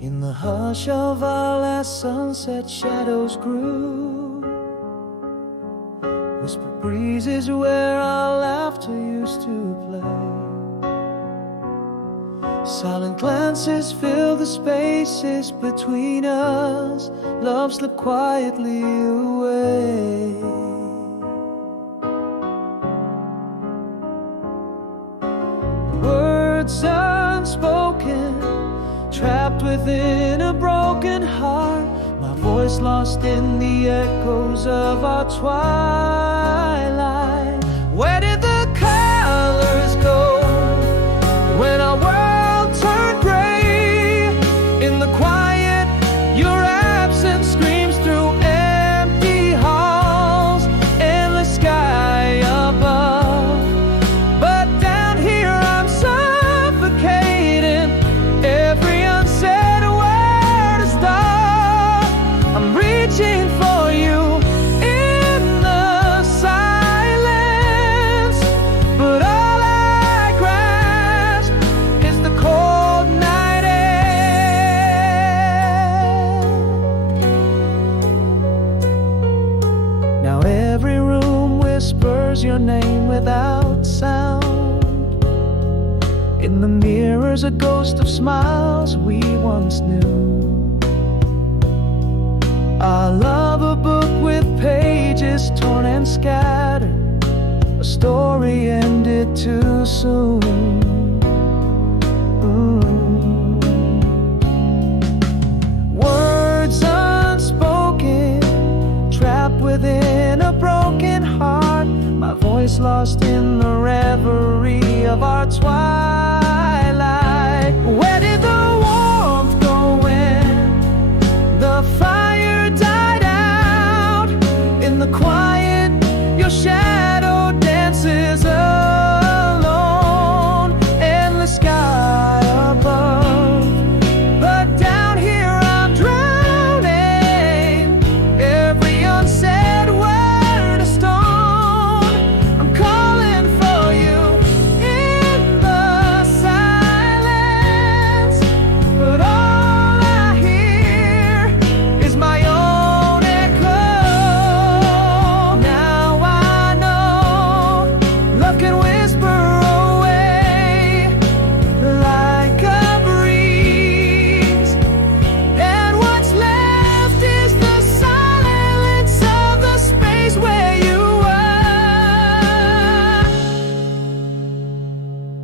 In the hush of our last sunset, shadows grew. Whisper breezes where our laughter used to play. Silent glances fill the spaces between us. Love slipped quietly away. Words unspoken, trapped within a broken heart. My voice lost in the echoes of our twilight. Where did the colors go when our world turned gray? In the quiet, your absence screams through empty halls. Endless sky above, but down here I'm suffocating. Every unsaid word is stop. I'm reaching for you in the silence, but all I grasp is the cold night air. Now every room whispers your name without sound. In the mirror's a ghost of smiles we once knew. I love a book with pages torn and scattered. A story ended too soon. Words unspoken, trapped within a broken heart. My voice lost in the reverie of our twilight. Where did the warmth go when the fire died out? In the quiet, your shadow dances alone. Endless sky above, but down here I'm drowning. Every unsaid word a stone. I'm calling for you in the silence, but all I hear is my own echo. Now I know love can whisper away like a breeze, and what's left is the silence of the space where you were.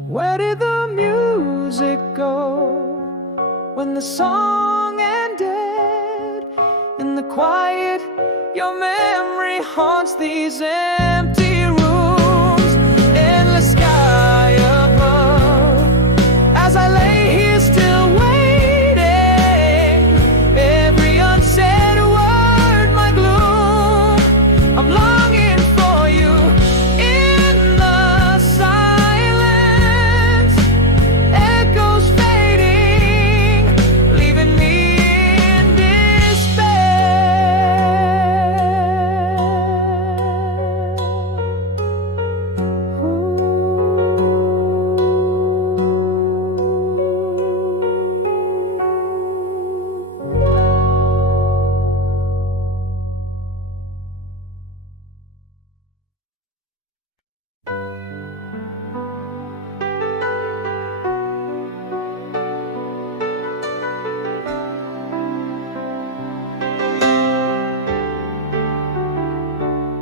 Where did the music go when the song ended? In the quiet, your memory haunts these empty rooms. Endless sky above, as I lay here still waiting. Every unsaid word, my gloom. I'm longing for you in the silence. Echoes fading, leaving me in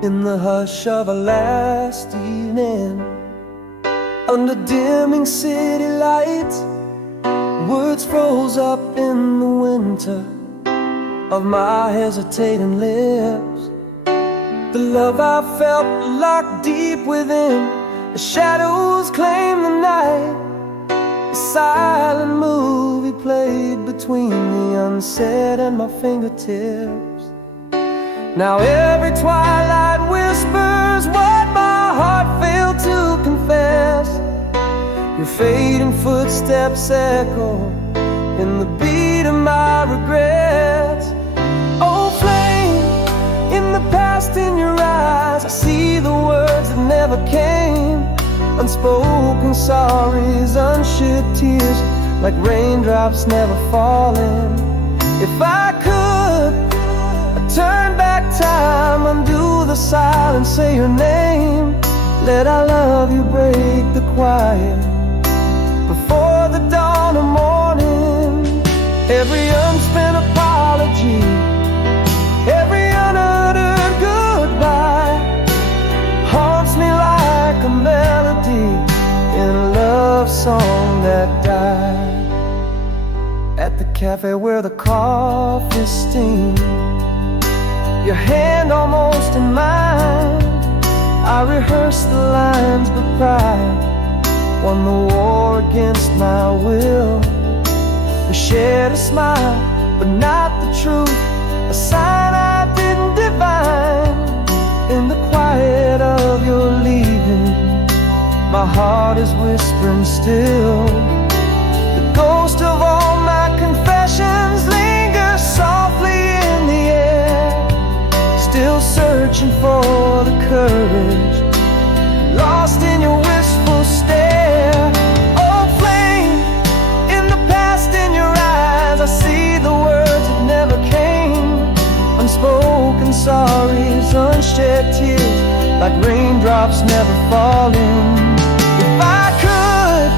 In the hush of a last evening, under dimming city lights, words froze up in the winter of my hesitating lips. The love I felt locked deep within, the shadows claim the night. A silent movie played between the unsaid and my fingertips. Now every twilight whispers what my heart failed to confess. Your fading footsteps echo in the beat of my regrets. Oh flame, in the past in your eyes I see the words that never came. Unspoken sorries, unshed tears, like raindrops never falling. If I could, I'd turn back time, undo the silence, say your name. Let I love you break the quiet before the dawn of morning. Every unspent apology, every unuttered goodbye haunts me like a melody in a love song that died. At the cafe where the coffee steams, your hand almost in mine, I rehearsed the lines but pride won the war against my will. We shared a smile but not the truth, a sign I didn't divine. In the quiet of your leaving, my heart is whispering still. The ghost of all my confessions lingers softly in the air, still searching for the courage lost in your wistful stare. Oh flame, in the past in your eyes I see the words that never came. Unspoken sorries, unshed tears, like raindrops never falling. If I could,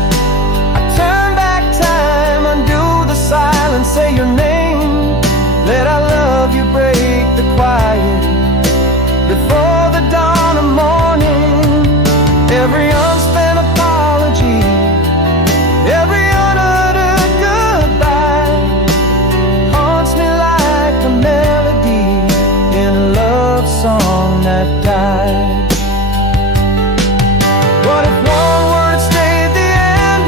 I'd turn back time, undo the silence, say your name. Let our love you break the quiet before the dawn of morning. Every unspent apology, every unuttered goodbye haunts me like a melody in a love song that died. What if one word stayed the end,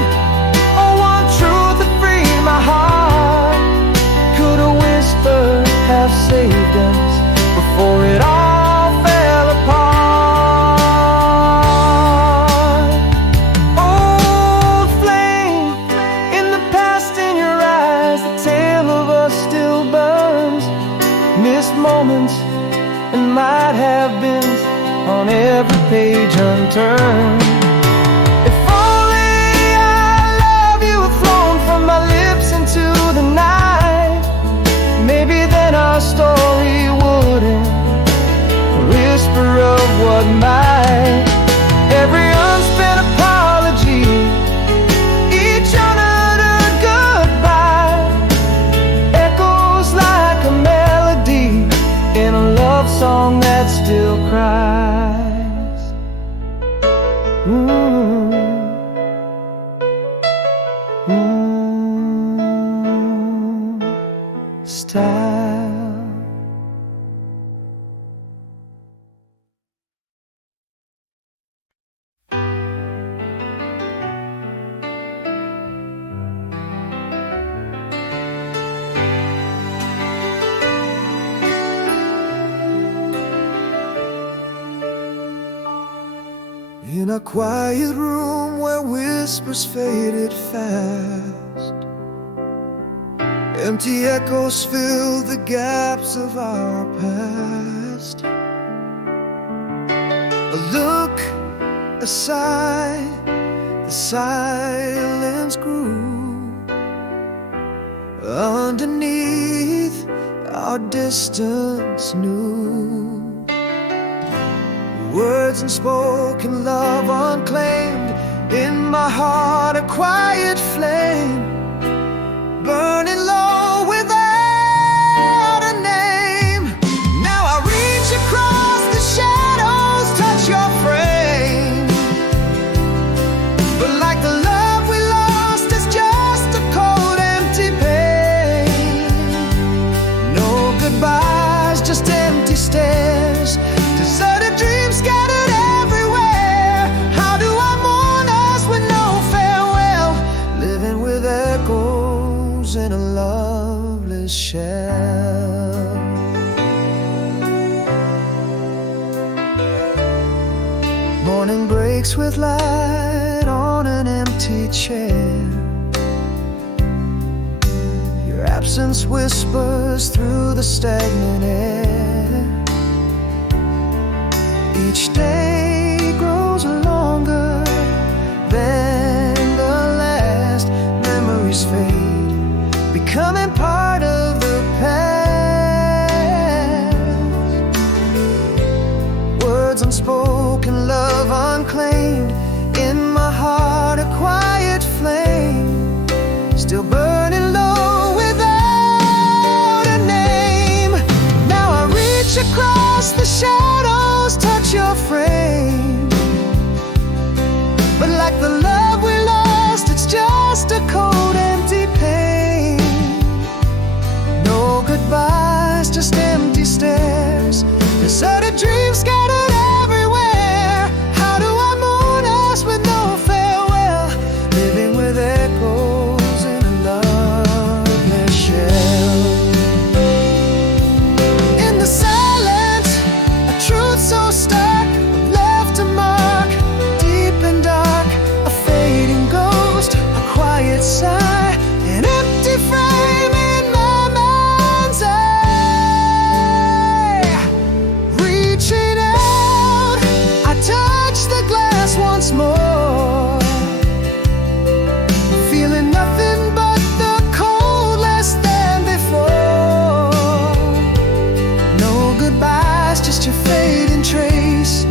or one truth that freed my heart? Could a whisper have saved us before it all fell apart? Old flame, in the past in your eyes, the tale of us still burns. Missed moments and might have been on every page unturned. If only our love you had flown from my lips into the night, maybe then our story wouldn't whisper of what might. Every unspent apology, each unuttered goodbye echoes like a melody in a love song that still cries. Style. In a quiet room where whispers faded fast, empty echoes fill the gaps of our past. A look, a sigh, the silence grew. Underneath our distance new, words unspoken, love unclaimed. In my heart a quiet flame, burning low without a name. Now I reach across the shadows, touch your frame, but like the love we lost is just a cold empty pain. No goodbyes, just empty stares, deserted dreams scattered everywhere. How do I mourn us with no farewell, living with echoes in a loveless shell? Morning breaks with light on an empty chair. Your absence whispers through the stagnant air. Each day grows longer than the last. Memories memories fade, becoming part of the past. Words unspoken, love unclaimed, in my heart a quiet flame, still burning low without a name. Now I reach across the shadows, touch your frame, but like the love we lost, it's just a cold, empty pain. No goodbyes, just empty stares, deserted dreams scattered everywhere. How do I mourn us with no farewell, living with echoes in a loveless shell? In the silence, a truth so stark, left a mark, deep and dark, a fading ghost, a quiet sigh, an empty frame in my mind's eye. Reaching out, I touch the glass once more, feeling nothing but the cold, less than before. No goodbyes, just your fading trace,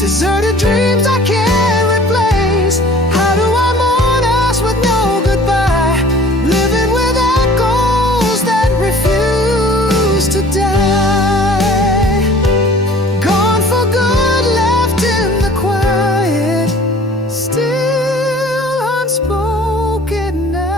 deserted dreams I can't replace. How do I mourn us with no goodbye, living with echoes that refuse to die? Gone for good, left in the quiet, still unspoken night.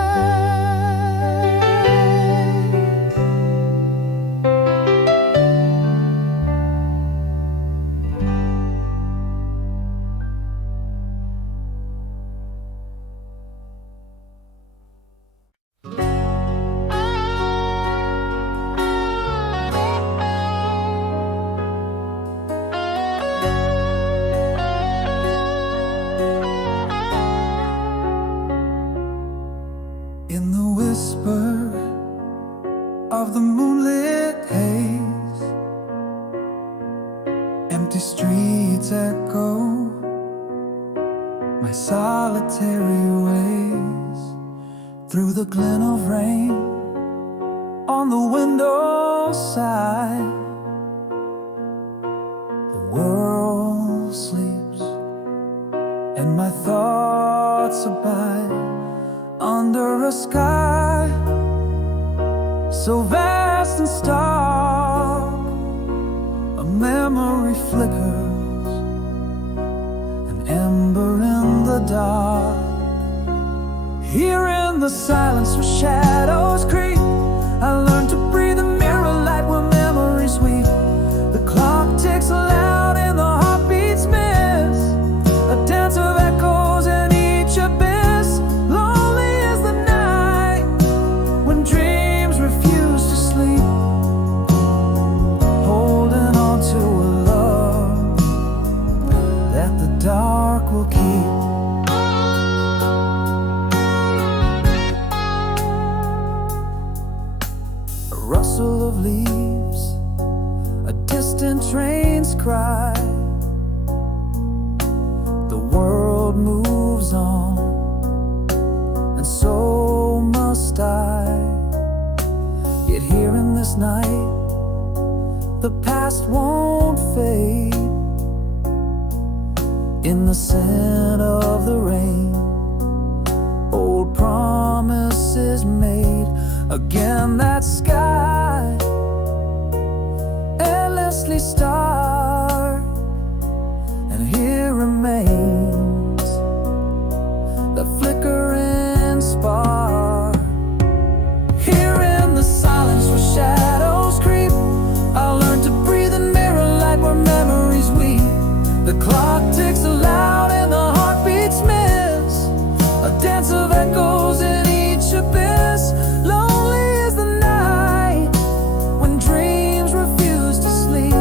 In the whisper of the moonlit haze, empty streets echo my solitary ways. Through the glint of rain on the window side, the world sleeps and my thoughts abide under a sky so vast and stark. A memory flickers, an ember in the dark. Here in the silence where shadows creep, I learned to breathe in mirror light where memories weep. The clock ticks loud and the heartbeats miss, a dance of echoes in each abyss. Lonely is the night when dreams refuse to sleep, holding on to a love that the dark will keep. A rustle of leaves, a distant train's cry. The world moves on, and so must I. Yet here in this night, the past won't fade. In the scent of the rain, old promises made. Again that sky, endlessly stark, and here remains the flickering spark. Here in the silence where shadows creep, I learned to breathe in mirror light where memories weep. The clock ticks loud and the heartbeats miss, a dance of echoes in each abyss. Lonely is the night when dreams refuse to sleep,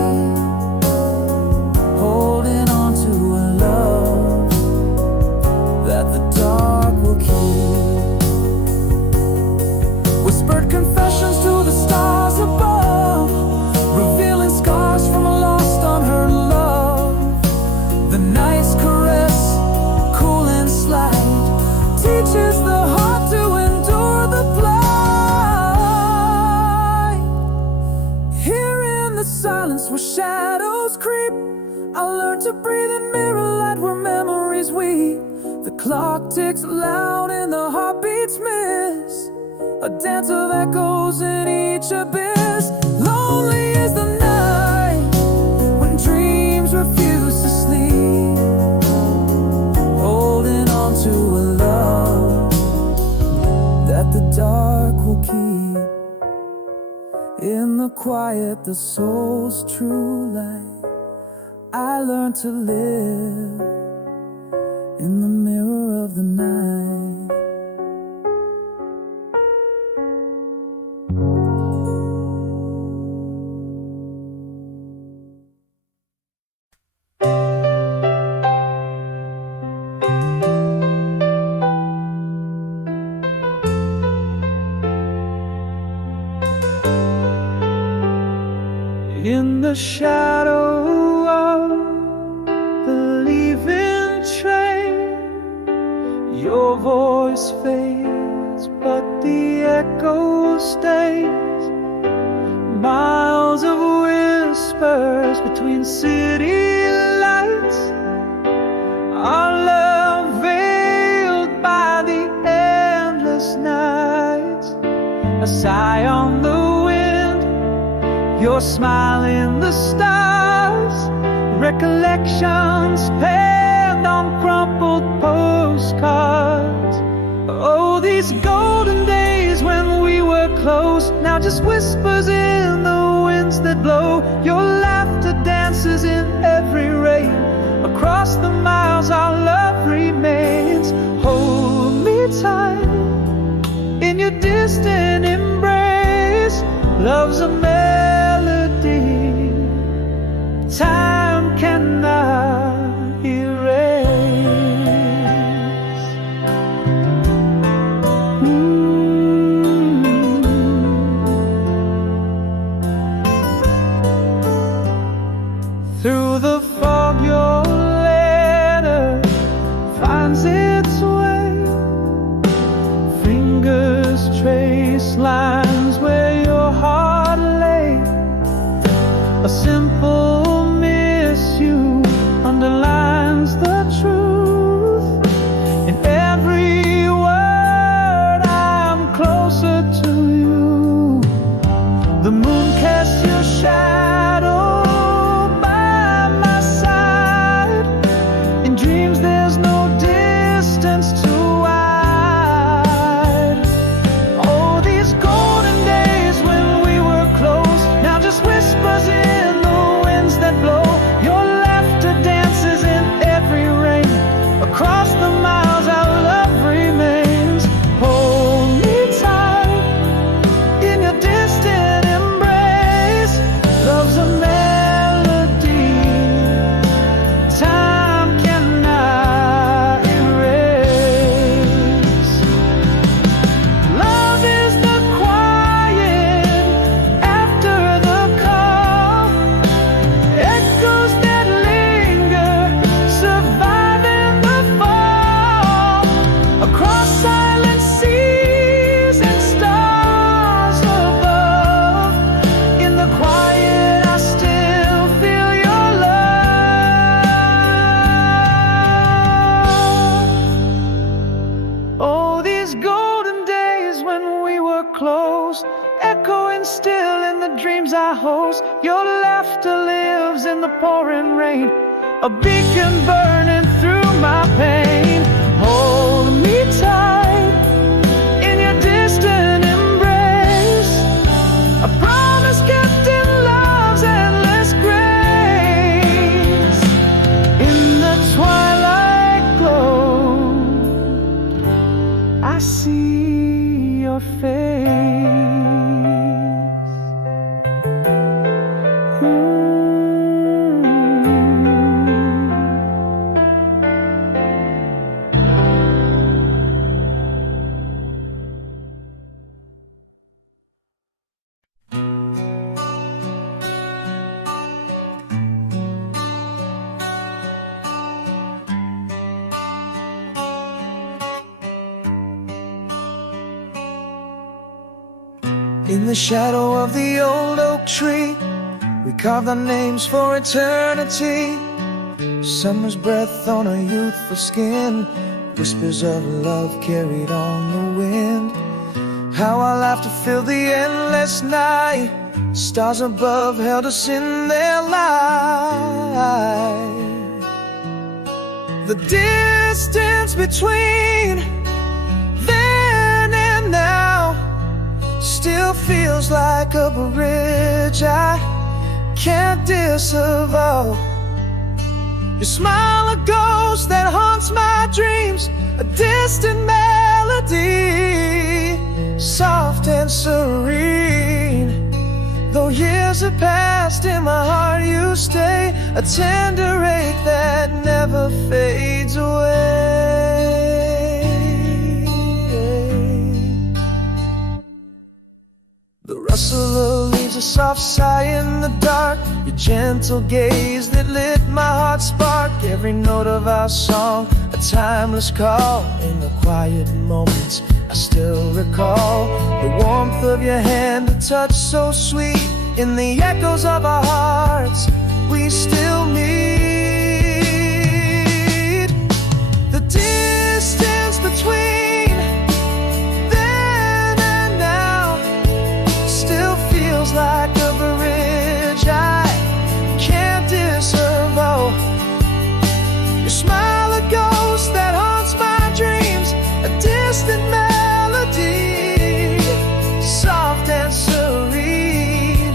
dance of echoes in each abyss. Lonely is the night when dreams refuse to sleep, holding on to a love that the dark will keep. In the quiet, the soul's true light, I learned to live in the mirror of the night. In the shadow of the leaving train, your voice fades, but the echo stays. Miles of whispers between city lights, our love veiled by the endless nights. A sigh on the wind, your smile in the stars, recollections penned on crumpled postcards. Oh, these golden days when we were close, now just whispers in the winds that blow. Your laughter dances in every rain, across the miles our love remains. Hold me tight in your distant embrace. Love's a melody time cannot erase. Through the fog your letter finds its way. Fingers trace lines where your heart lay. A simple miss you underlines the truth. In every word I'm closer to you. The moon casts your shadow by my side. In dreams there's no distance too wide. Oh, these golden days when we were close, now just whispers in the winds that blow. Your laughter dances in every rain, across the miles our love remains. Hold me tight in your distant embrace. Love's a melody time cannot erase. Love is the quiet after the call, echoes that linger, surviving the fall. Across silent seas and stars above, in the quiet I still feel your love. Oh, these golden days when we were close, echoing still in the dreams I host. Your laughter lives in the pouring rain, a beacon burning through my pain. Hold me tight in your distant embrace, a promise kept in love's endless grace. In the twilight glow, I see your face. In the shadow of the old oak tree, we carved our names for eternity. Summer's breath on our youthful skin, whispers of love carried on the wind. How our laughter filled the endless night. Stars above held us in their light. The distance between then and now still feels like a bridge I can't disavow. Your smile, a ghost that haunts my dreams, a distant melody, soft and serene. Though years have passed, in my heart you stay, a tender ache that never fades away. The rustle of leaves, a soft sigh in the dark, your gentle gaze that lit my heart spark. Every note of our song, a timeless call. In the quiet moments I still recall the warmth of your hand, a touch so sweet. In the echoes of our hearts we still meet. The distance between then and now still feels like a bridge I can't disavow. Your smile, a ghost that haunts my dreams, a distant melody, soft and serene.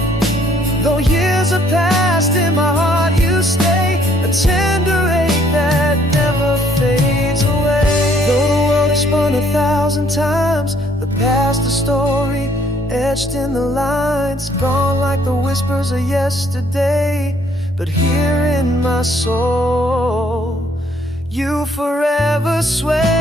Though years have passed, in my heart you stay, a tender ache that never fades away. Though the world has spun 1,000 times, the past a story etched in the lines, gone like the whispers of yesterday. But here in my soul, you forever sway.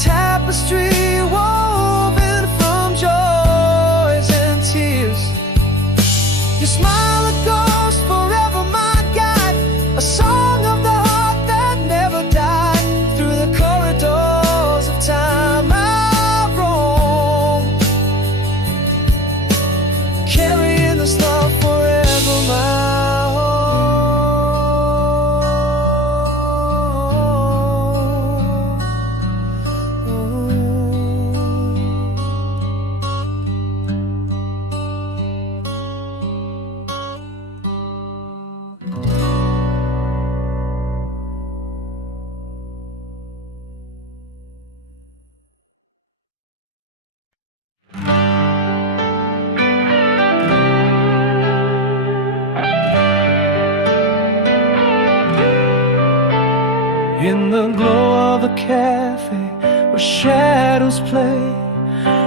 Tapestry woven from joys and tears. Your smile, a ghost forever my guide, a song of the heart that never died. Through the corridors of time I roam, carrying this love forever my home. In the glow of a cafe where shadows play,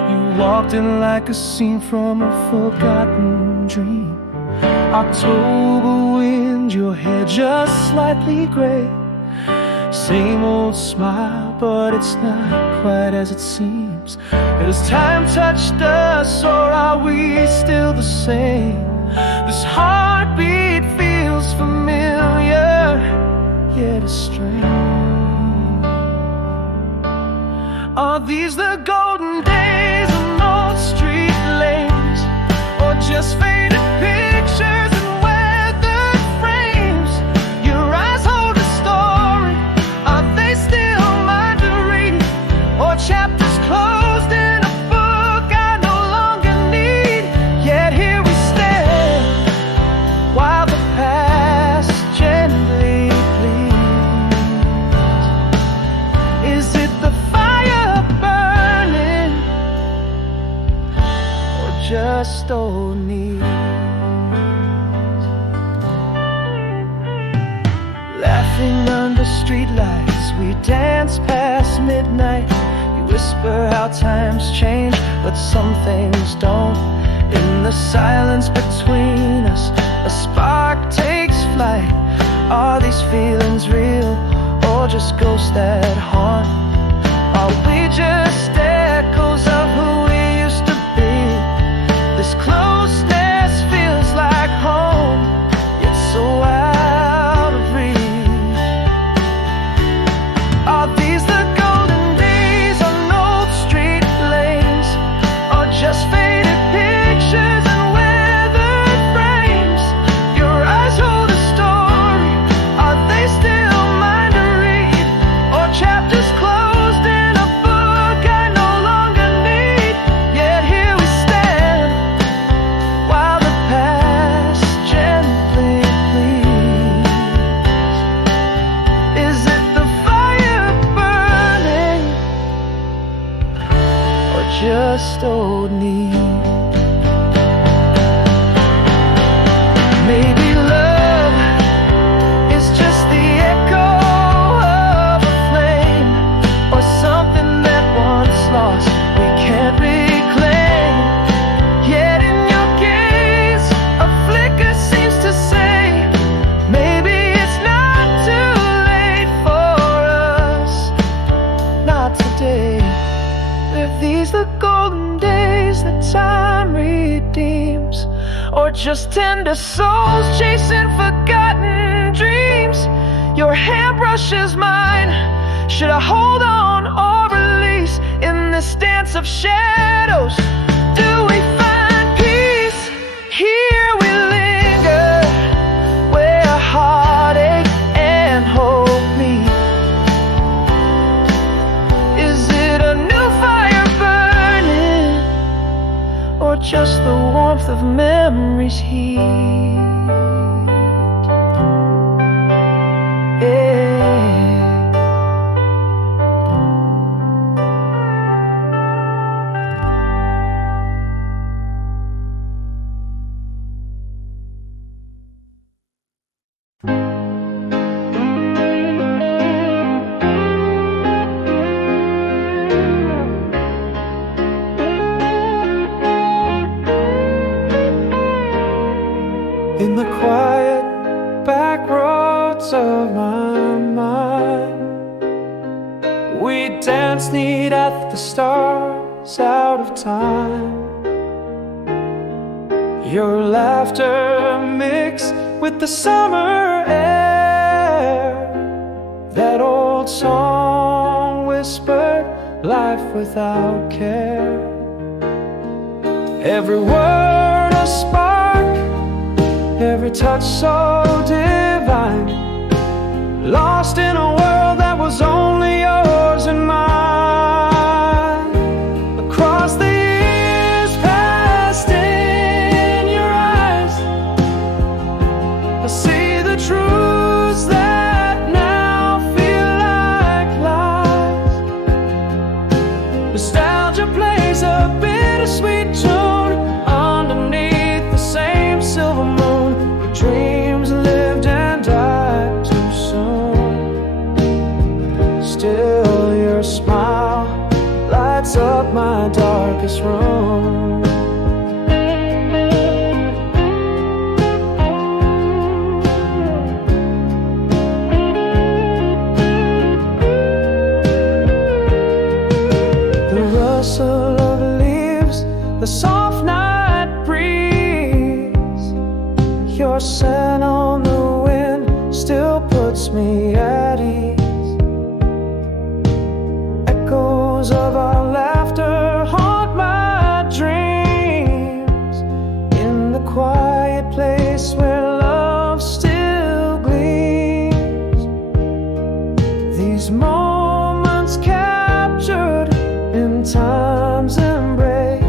you walked in like a scene from a forgotten dream. October wind, your hair just slightly gray. Same old smile, but it's not quite as it seems. Has time touched us, or are we still the same? This heartbeat feels familiar, yet it's strange. Are these the golden days on old street lanes, or just faded pictures and weathered frames? Your eyes hold a story, are they still mine to read, or chapters closed in a book I no longer need? Yet here we stand, while the past gently pleads. Is it the fire burning, or just old needs? Laughing under streetlights, we dance past midnight. You whisper how times change, but some things don't. In the silence between us, a spark takes flight. Are these feelings real, or just ghosts that haunt? Are we just echoes of who we used to be? This closeness feels like home, yet so out of reach. bestowed need. Maybe love is just the echo of a flame, or something that once lost we can't reclaim. Yet in your gaze a flicker seems to say, maybe it's not too late for us, not today. If these the golden days that time redeems, or just tender souls chasing forgotten dreams, your hand brushes mine. Should I hold on or release in this dance of shadows? Do we find peace? Here we linger, where heartache and hope meet. Is it a new fire burning, or just the warmth of memory's heat? Yeah. In the quiet back roads of my mind, we dance neath the stars out of time. Your laughter mixed with the summer air, that old song whispered life without care. Every word a spark, every touch so divine, lost in a world that was only yours and mine. Across the years past in your eyes, I see the truths that now feel like lies. Nostalgia plays a bittersweet tune underneath the same silver moon. Dreams lived and died too soon. Still your smile lights up my darkest room. The rustle of leaves, the soft night breeze, your scent on the wind still puts me at ease. Echoes of our laughter haunt my dreams, in the quiet place where love still gleams. These moments captured in time's embrace,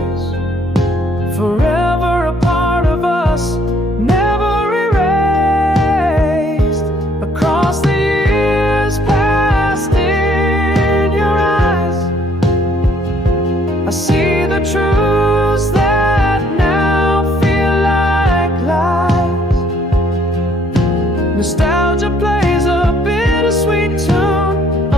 forever a part of us, never erased. Across the years past in your eyes, I see the truths that now feel like lies. Nostalgia plays a bittersweet tune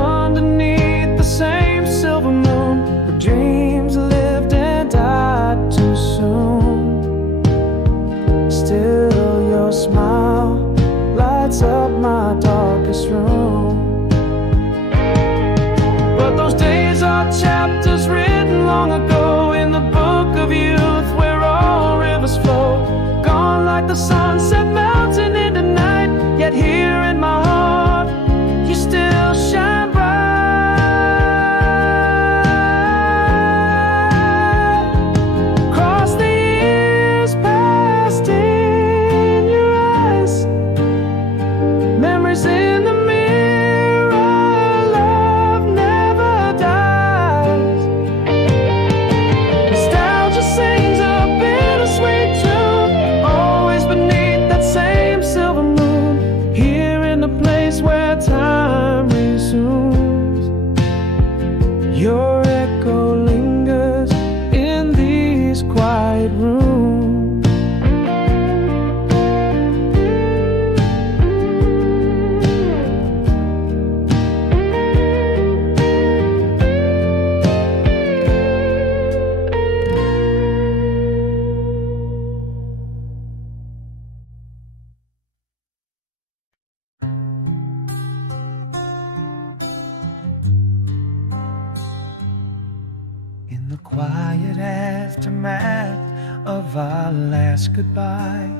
quiet aftermath of our last goodbye.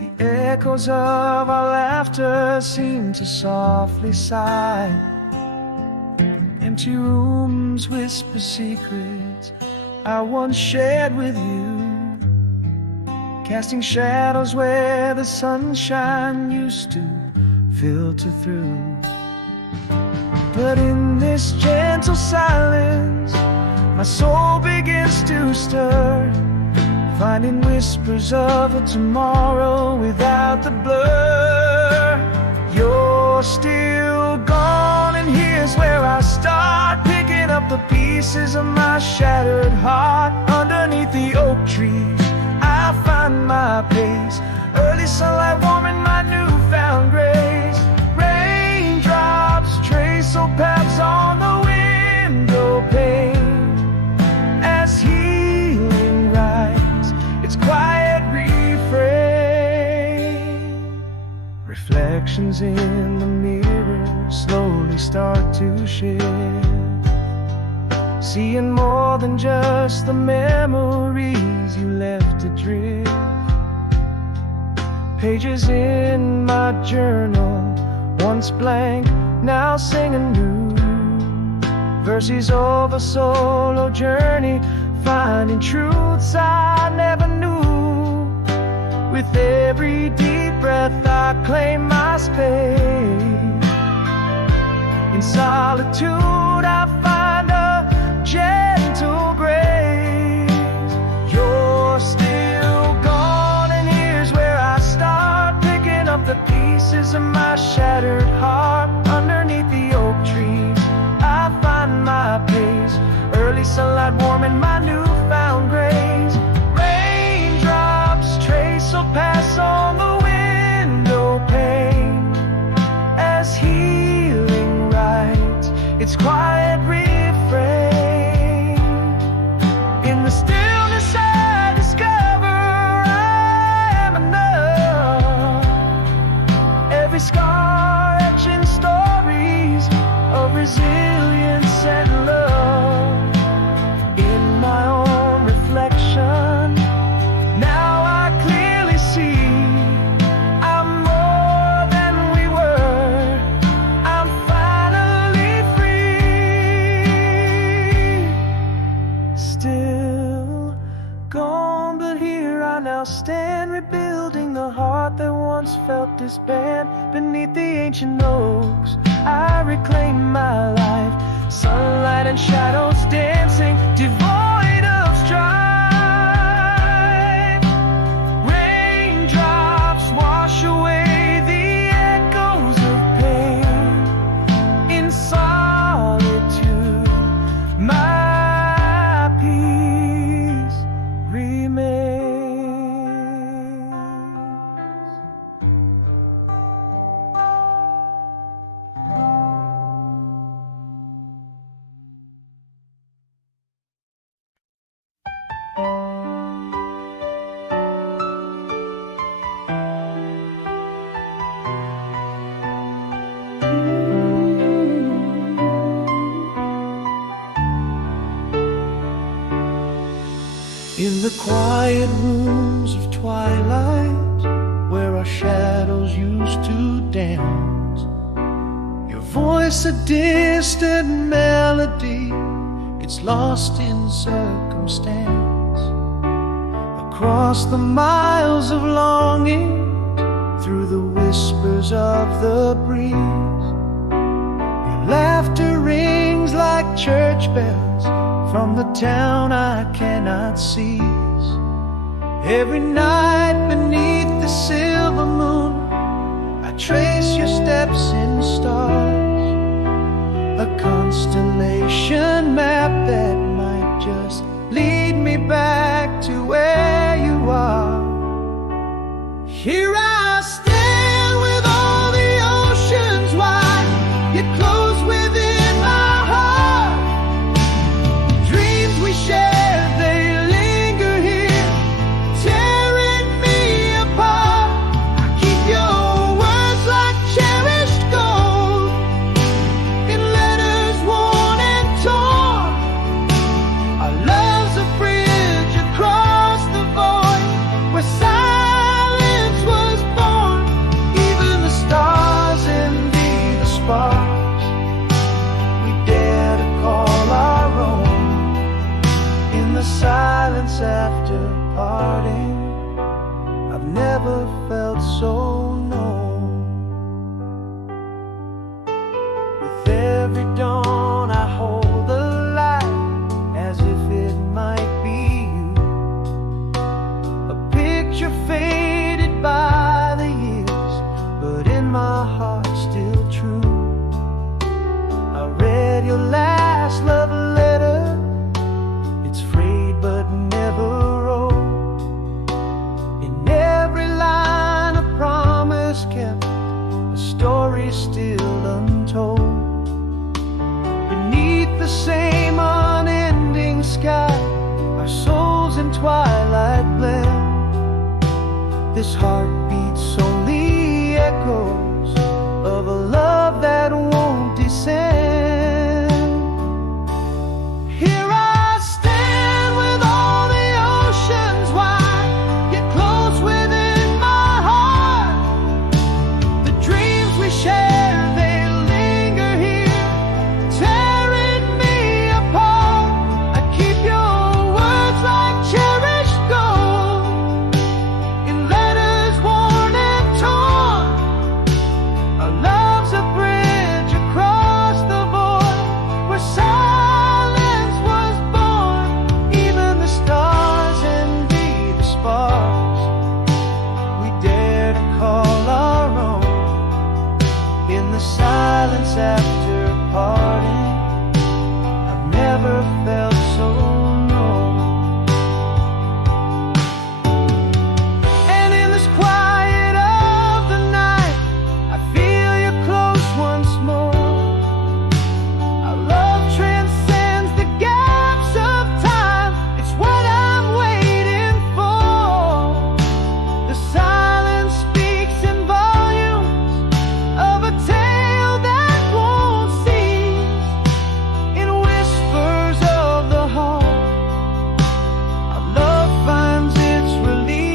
The echoes of our laughter seem to softly sigh. Empty rooms whisper secrets I once shared with you, casting shadows where the sunshine used to filter through. But in this gentle silence, my soul begins to stir, finding whispers of a tomorrow without the blur. You're still gone, and here's where I start, picking up the pieces of my shattered heart. Underneath the oak trees, I find my pace, early sunlight warming my newfound grace. Raindrops trace old paths on the window pane as healing rides its quiet refrain. Reflections in the mirror slowly start to shift, seeing more than just the memories you left adrift. Pages in my journal, once blank, now sing anew, verses of a solo journey, finding truths I never knew. With every deep breath I claim my space. In solitude I find a gentle grace. You're still gone, and here's where I start, picking up the pieces of my shattered heart. Underneath the oak trees I find my pace, early sunlight warming my newfound grace. Raindrops trace or pass on the window pane as healing writes its quiet refrain. In the stillness I discover I am enough. Every scar etching stories of resilience and love. In my own reflection, now I clearly see I'm more than we were. I'm finally free. Still gone, but here I now stand, rebuilding the heart that once felt disband. Beneath the ancient oaks I reclaim my life, sunlight and shadows dancing, devoid of strife. Raindrops wash away the echoes of pain. In solitude my peace remains. In the quiet rooms of twilight, where our shadows used to dance, your voice a distant melody, it's lost in circumstance. Across the miles of longing, through the whispers of the breeze, your laughter rings like church bells from the town I cannot seize. Every night beneath the silver moon, I trace your steps in stars, a constellation map that might just lead me back to where you are. Here I stand with all the oceans wide, yet close within my heart. Dreams we share, they linger here, tearing me apart. I keep your words like cherished gold, in letters warm still untold. Beneath the same unending sky, our souls in twilight blend. This heartbeat only echoes of a love that won't descend. Here I stand with all the oceans wide, yet close within my heart. The dreams we share, they linger here, tearing me apart. I keep your words like cherished gold, in letters worn and torn. Our love's a bridge across the void, where silence was born. Even the stars envy the sparks we dare to call our own. In the silence after parting, I've never felt so known. And in this quiet of the night, I feel you close once more. Our love transcends the gaps of time. It's what I'm waiting for. The silence speaks in volumes of a tale that won't cease. In whispers of the heart, our love finds its release.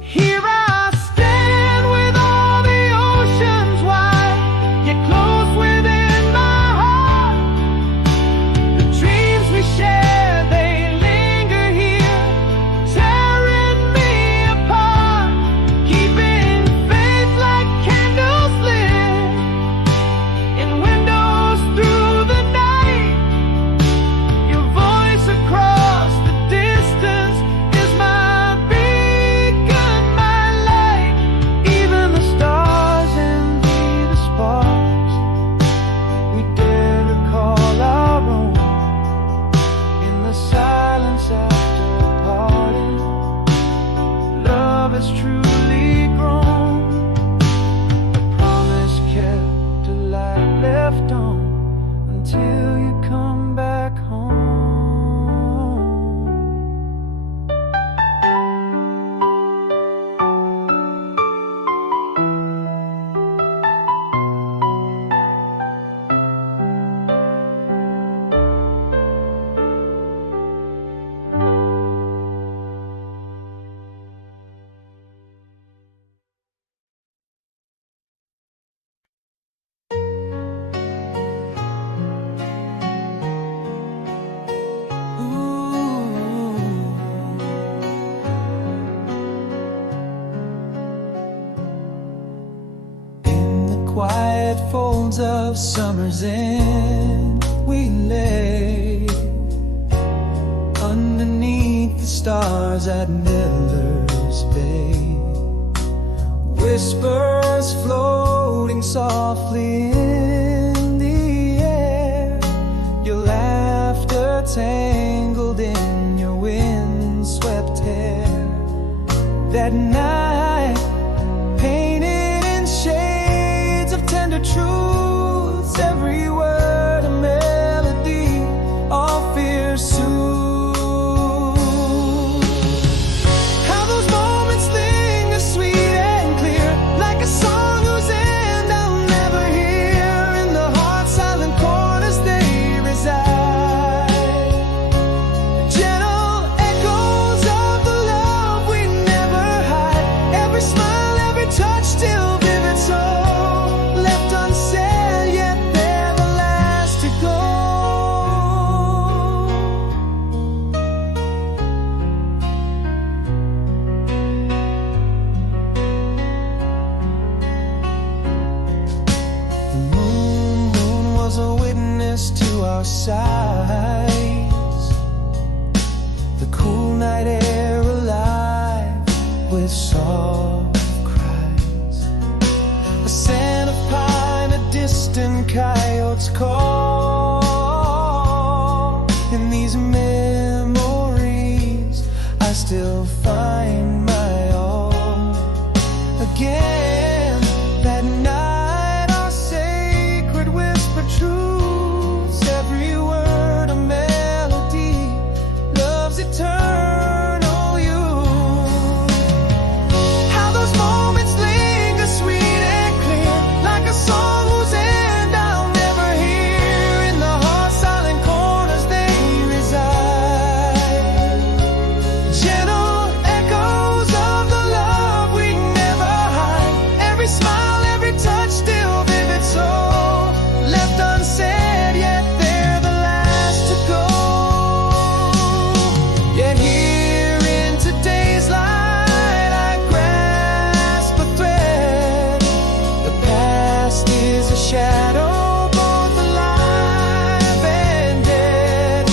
Here I stand with all the oceans wide, yet close within my heart. The dreams we share, they linger here, tearing me apart. Keeping faith like candles lit in windows through the night. Your voice across the distance is my beacon, my light. Even the stars envy the sparks we dare to call our own. In the silence after parting, love has truly grown. A promise kept, a light left on, until you come back home. In the quiet folds of summer's end, we lay underneath the stars at Miller's Bay. Whispers floating softly in the air, your laughter tangled in your windswept hair. That night, painted in shades of tender truths, every word a melody, all fears soothed. How those moments linger sweet and clear, like a song whose end I'll never hear. In the heart's silent corners they reside, gentle echoes of the love we never hide. Every smile, every touch still vivid, so left unsaid, yet they're the last to go. The moon was a witness to our sighs, the cool night air alive with soft cries, a scent of pine, a distant coyote's call. In these memories, I still find my all again. shadow, both alive and dead.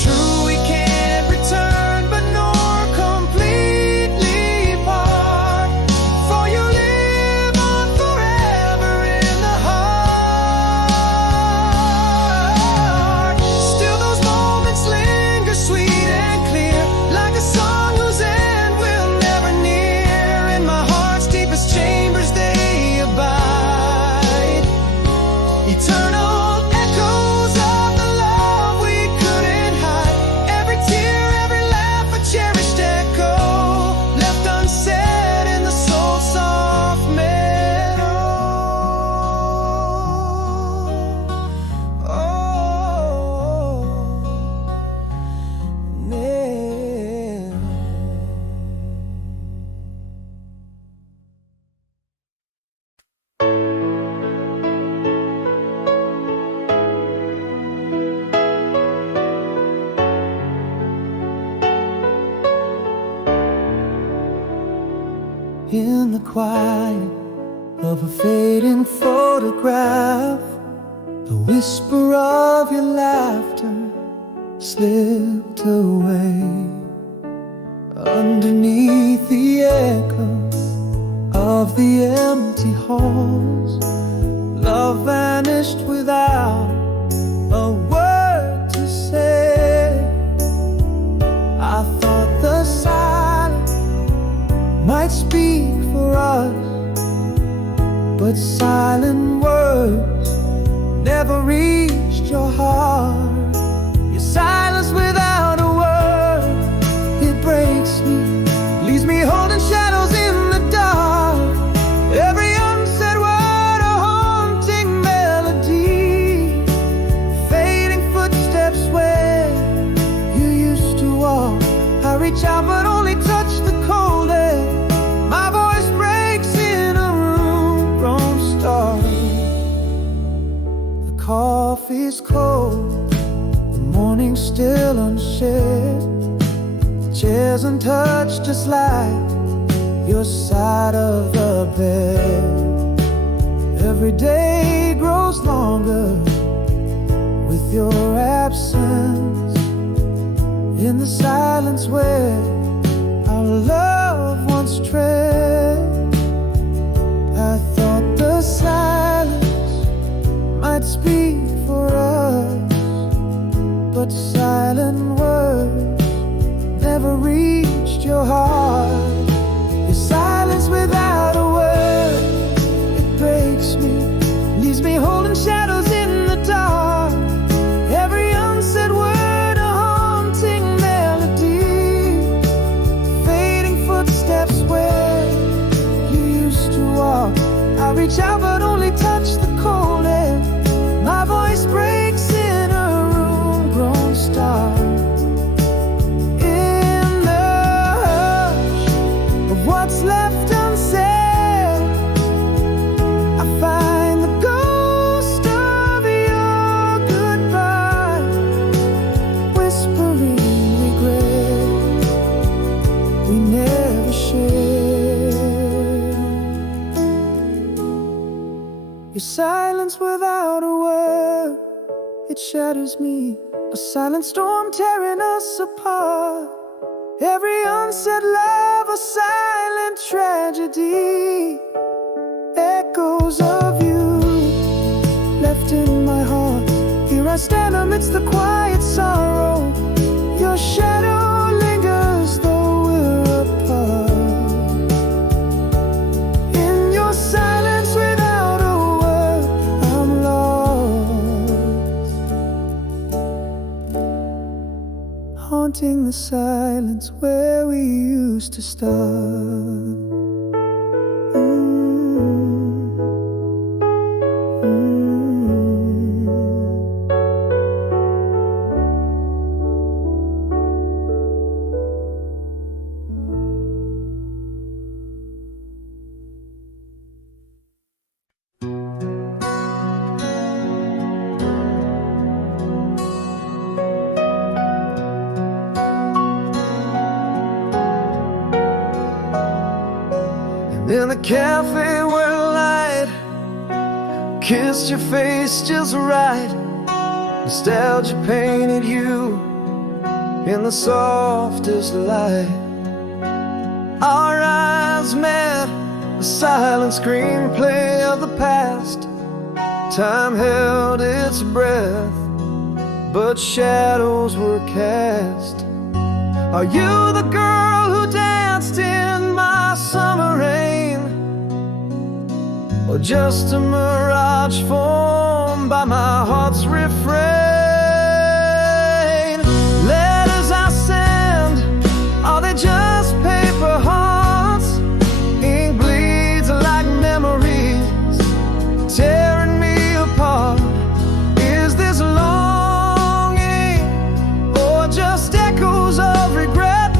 True, we can't return, but nor completely part. For you live on forever in the heart. Still those moments linger sweet and clear, like a song whose end will never near. In my heart's deepest chambers they abide, eternal echoes of the love we couldn't hide. Every tear, every laugh, a cherished echo, left unsaid in the soul's soft meadow. Oh, yeah. In the quiet of a fading photograph, the whisper of your laughter slipped away. Underneath the echo of the empty halls, love vanished without a word to say. I thought the silence might speak for us, but silent words never reached your heart. Your silence without a word, it breaks me, leaves me holding shadows in the dark. Every unsaid word a haunting melody, fading footsteps where you used to walk. I reach out but only touch the cold air. My voice breaks in a room grown stark. The coffee's cold, the morning's still unshared. The chairs untouched, just like your side of the bed. Every day grows longer with your absence. In the silence where our love once tread, I thought the silence might speak for us, but silent words never reached your heart. Your silence without a word, it breaks me, leaves me holding shadows in the dark. Every unsaid word a haunting melody, fading footsteps where you used to walk. I reach out but only touch the cold air. My voice breaks in a room grown stark. In the hush of what's left unsaid, I find the ghost of your goodbye, whispering regret we never shared. Your silence without a word, it shatters me, a silent storm tearing us apart. Every unsaid love, a silent tragedy, echoes of you left in my heart. Here I stand amidst the quiet sorrow. Your shadow lingers though we're apart. In your silence without a word, I'm lost, haunting the silence where we used to start. In a cafe where light kissed your face just right. Nostalgia painted you in the softest light. Our eyes met, the silent screenplay of the past. Time held its breath, but shadows were cast. Are you the girl who danced in my summer rain, or just a mirage formed by my heart's refrain? Letters I send, are they just paper hearts? Ink bleeds like memories, tearing me apart. Is this longing, or just echoes of regret?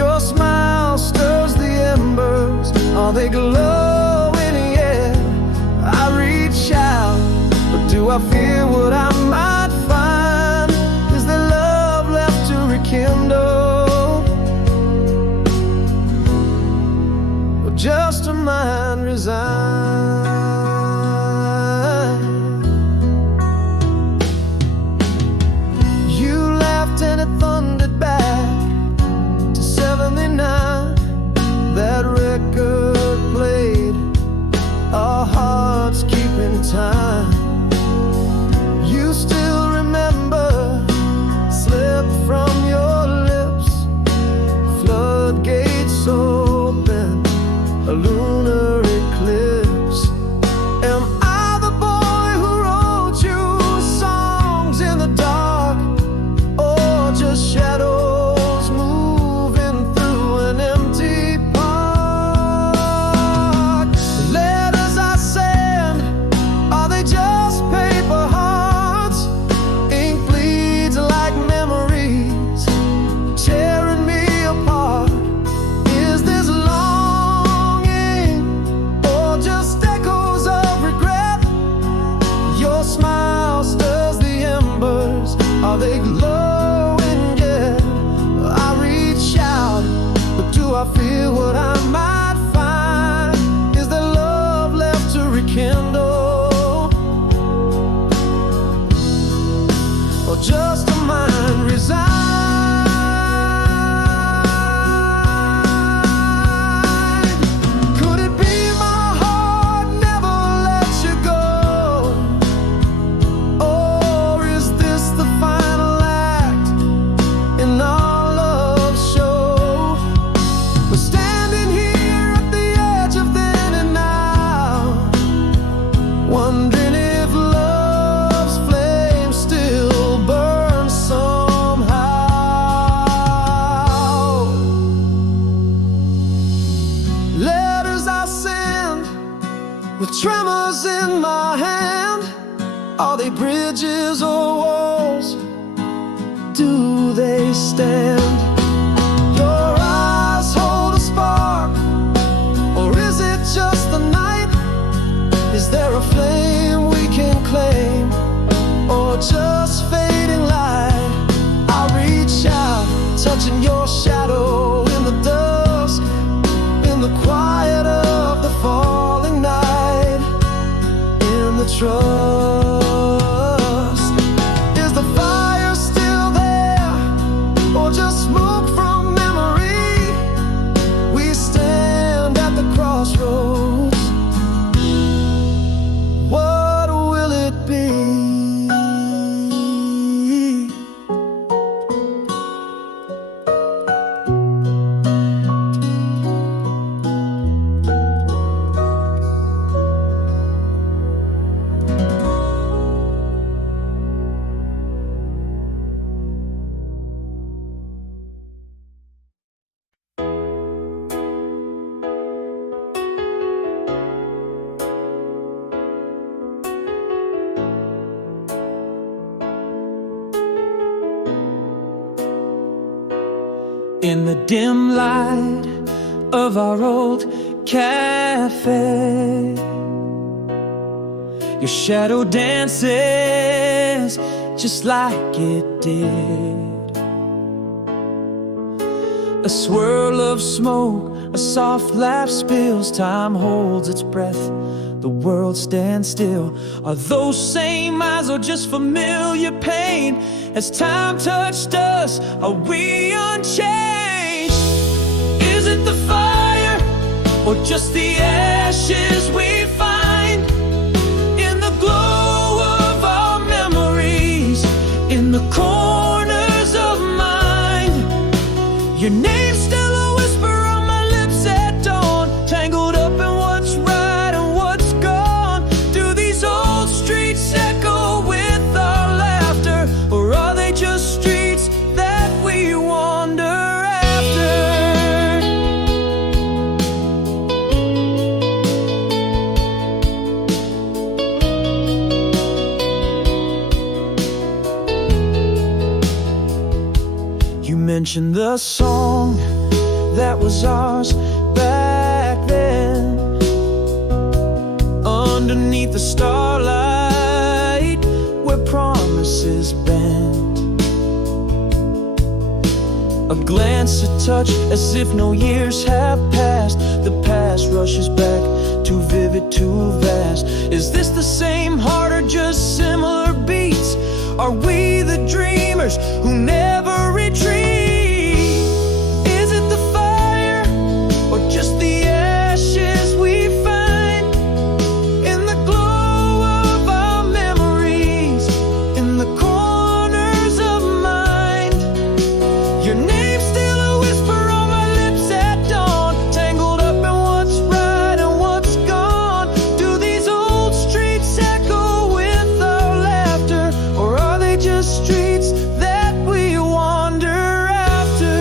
Your smile stirs the embers, are they glowing yet? I reach out, but do I fear what I might find? Is there love left to rekindle, or just a mind resigned? You laughed and it thundered back to 79. That record played, our hearts keeping time. You still remember, slipped from your lips, floodgates open, a lunar eclipse. Am I the boy who wrote you songs in the dark, or just shadows moving through an empty park? The letters I send, are they just paper hearts? Ink bleeds like memories, tearing me apart. Is this longing, or just echoes of regret? Your smile stirs the embers, are they glowing yet? I reach out, but do I feel what I might find? Is there love left to rekindle, or just a mind resigned? Could it be my heart never let you go, or is this the final act in our love show? We're standing here at the edge of then and now, wondering if love's flame still burns somehow. Letters I send, with tremors in my hand, are they bridges or walls? Do they stand? Your eyes hold a spark, or is it just the night? Is there a flame we can claim, or just fading light? I reach out, touching your shadow in the dusk, in the quiet of the falling night, in the trust. Is the fire still there, or just smoke from memory? We stand at the crossroads. What will it be? In the dim light of our old cafe, your shadow dances just like it did. A swirl of smoke A soft laugh spills, time holds its breath, the world stands still. Are those same eyes or just familiar pain? Has time touched us? Are we unchanged? Is it the fire or just the ashes we find in the glow of our memories, in the corners of mind? Your name's still a whisper on my lips at dawn, tangled up in what's right and what's gone. Do these old streets echo with our laughter, or are they just streets that we wander after? You mentioned the song that was ours back then, underneath the starlight where promises bend. A glance, a touch, as if no years have passed. The past rushes back, too vivid, too vast. Is this the same heart or just similar beats? Are we the dreamers who never retreat? Is it the fire or just the ashes we find in the glow of our memories, in the corners of mind? Your name's still a whisper on my lips at dawn, tangled up in what's right and what's gone. Do these old streets echo with our laughter, or are they just streets that we wander after?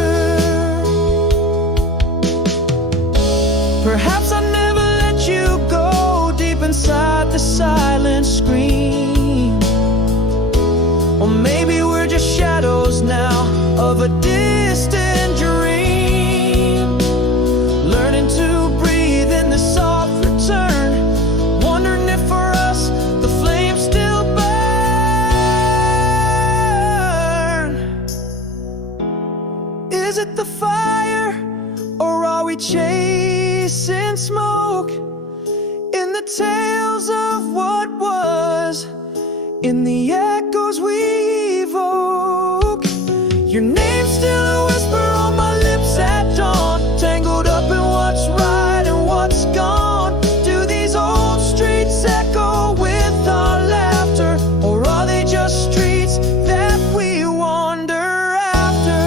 Perhaps I never let you go deep inside the silent scream, or maybe we're just shadows now of a distant dream, learning to breathe in the soft return, wondering if for us the flames still burn. Is it the fire or are we chasing smoke in the tales of what was, in the echoes we evoke? Your name's still a whisper on my lips at dawn, tangled up in what's right and what's gone. Do these old streets echo with our laughter, or are they just streets that we wander after?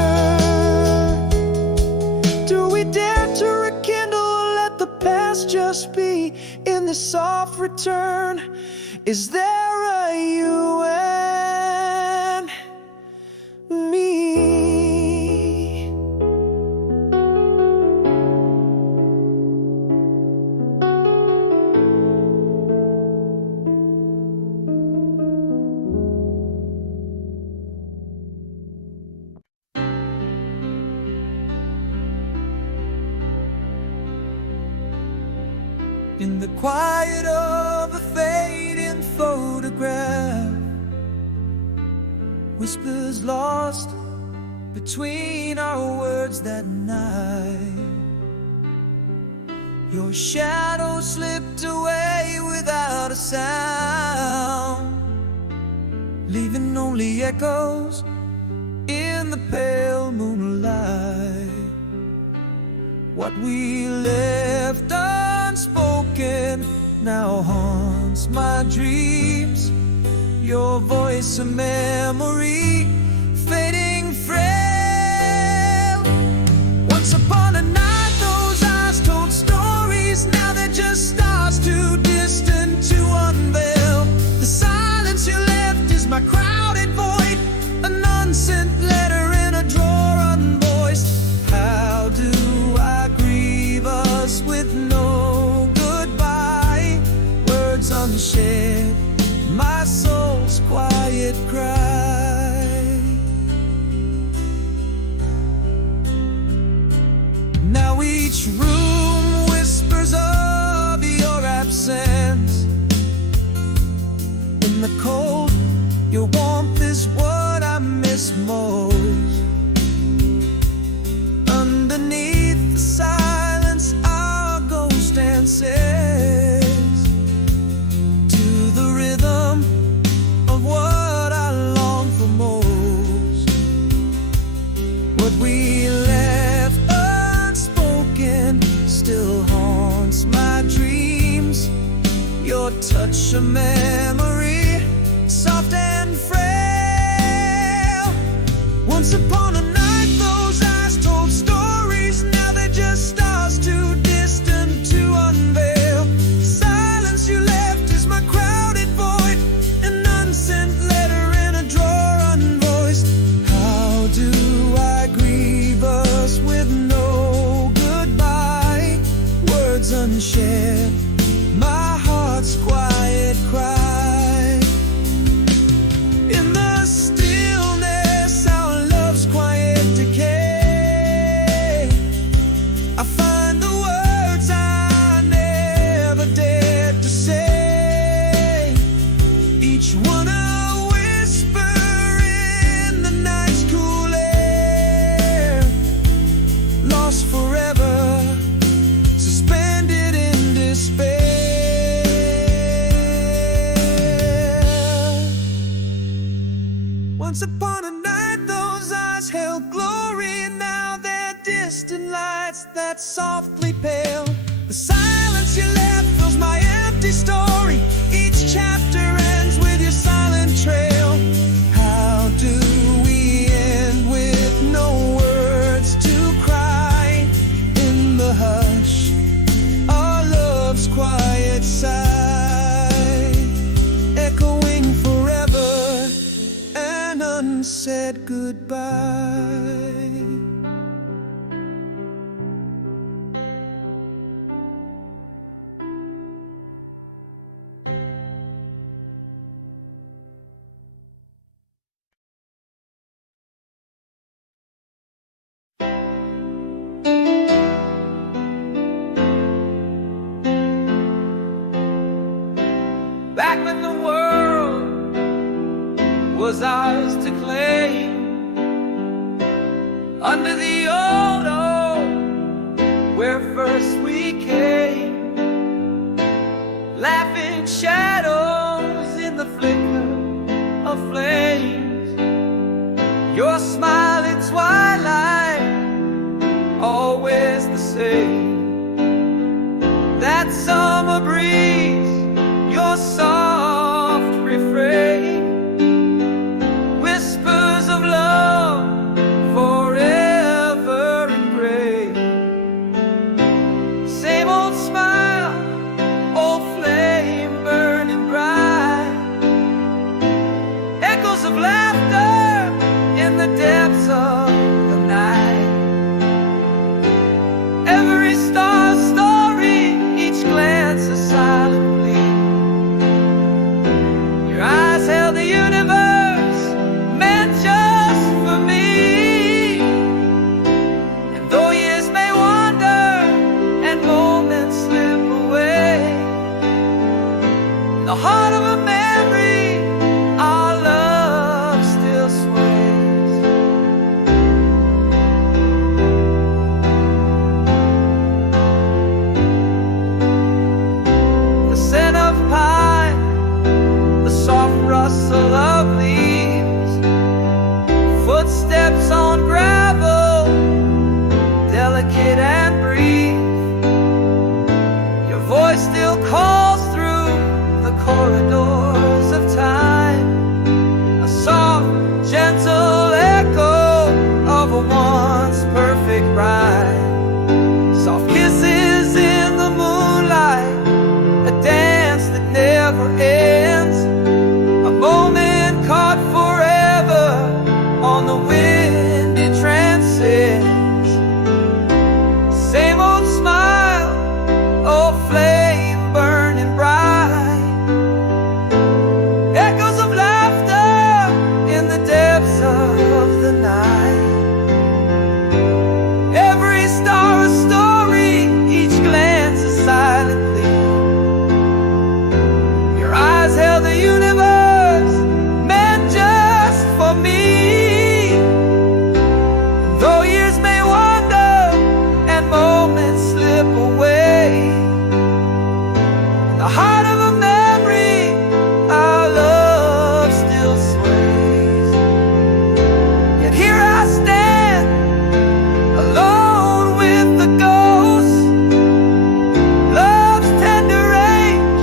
Do we dare to rekindle, or let the past just be in the soft return? Is there a you and me? In the quiet of a fading photograph, whispers lost between our words that night. Your shadow slipped away without a sound, leaving only echoes in the pale moonlight. What we left unspoken now haunts my dreams. Your voice a memory, fading frail. Once upon a night those eyes told stories, now they're just stars too distant to unveil. The silence you left is my crowded void, an unsent letter in a drawer unvoiced. How do I grieve us with no goodbye? Words unshared, my soul's quiet cry. Now each room whispers of your absence. In the cold, your warmth is what I miss most. Underneath the silence your touch a memory, soft and frail. Once upon a night, those eyes told stories. Now they're just stars too distant to unveil. Silence you left is my crowded void, an unsent letter in a drawer unvoiced. How do I grieve us with no goodbye? Words unshared, my heart's quiet cry. In the stillness, our love's quiet decay, I find the words I never dared to say. Each one a whisper in the night's cool air, lost forever, suspended in despair. Once upon a night, those eyes held glory. Now they're distant lights that softly pale. The silence you left fills my empty story. Each chapter ends with your silent trail. How do we end with no words to cry? In the hush, our love's quiet sigh, echoing forever, an unsaid goodbye. Back when the world was ours to claim, under the old oak where first we came, laughing shadows in the flicker of flames, your smiling twilight, always the same. That summer breeze, your soft refrain, whispers of love forever engraved. Same old smile, old flame burning bright, echoes of laughter in the depths of the night. Every star's story, each glance a silent plea. Your eyes held the universe, meant just for me. And though years may wander and moments slip away, in the heart of a memory, our love still sways. The scent of pine, the soft rustle of leaves, footsteps on gravel, delicate and brief. Your voice still calls through the corridors of time, a soft, gentle echo of a once perfect rhyme. Soft kisses in the moonlight, a dance that never ends, a moment caught forever on the wind it transcends. Same old smile, old flame burning bright, echoes of laughter in the depths of the night. Every star a story, each glance a silent plea. Your eyes held the universe, meant just for me. Though years may wander and moments slip away, in the heart of a memory, our love still sways. Yet here I stand, alone with the ghost. Love's tender age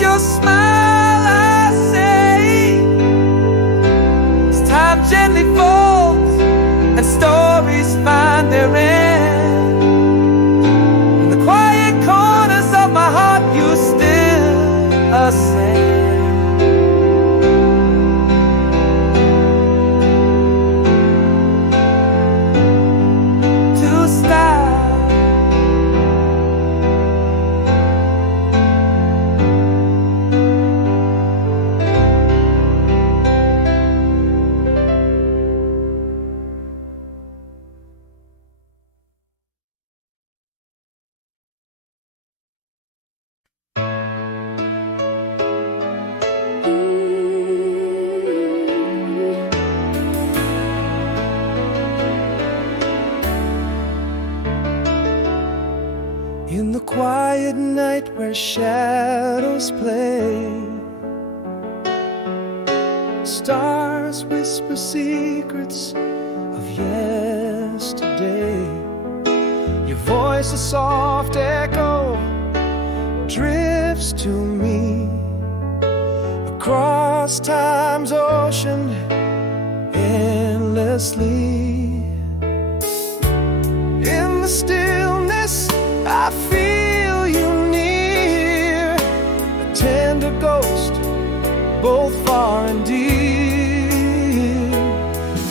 miss your smile, I say, as time gently falls and stories find their end. In the quiet corners of my heart, you still ascend. In the quiet night where shadows play, stars whisper secrets of yesterday. Your voice, a soft echo, drifts to me across time's ocean endlessly. In the stillness, I feel you near, a tender ghost, both far and dear.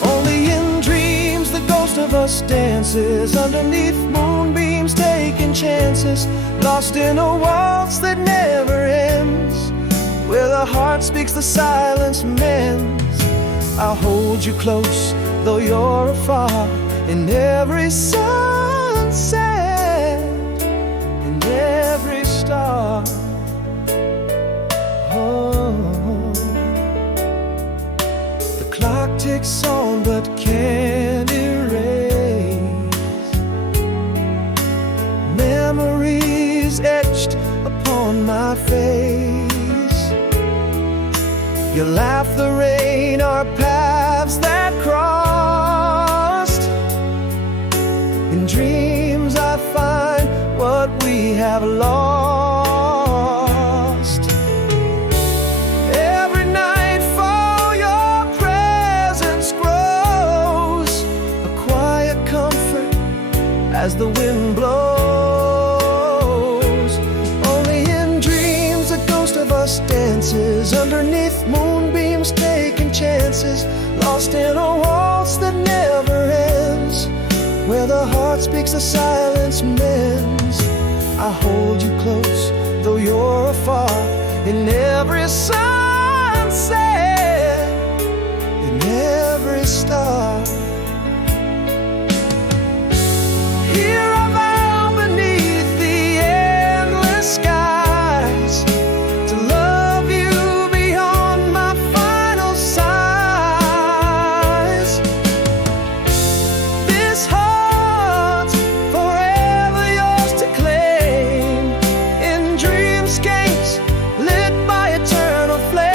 Only in dreams the ghost of us dances underneath moonbeams, taking chances, lost in a waltz that never ends, where the heart speaks, the silence mends. I'll hold you close, though you're afar, in every sunset, every star. Oh, the clock ticks on but can't erase memories etched upon my face. You laugh, the rain, our paths that crossed. In dreams I find what we have lost. Every nightfall your presence grows, a quiet comfort as the wind blows. Only in dreams a ghost of us dances underneath moonbeams, taking chances, lost in a waltz that never ends, where the heart speaks, the silence mends. I hold you close, though you're afar, in every sunset, in every star. Here I vow beneath the endless skies to love you beyond my final sighs. This heart's forever yours to claim, in dreamscapes lit by eternal flame.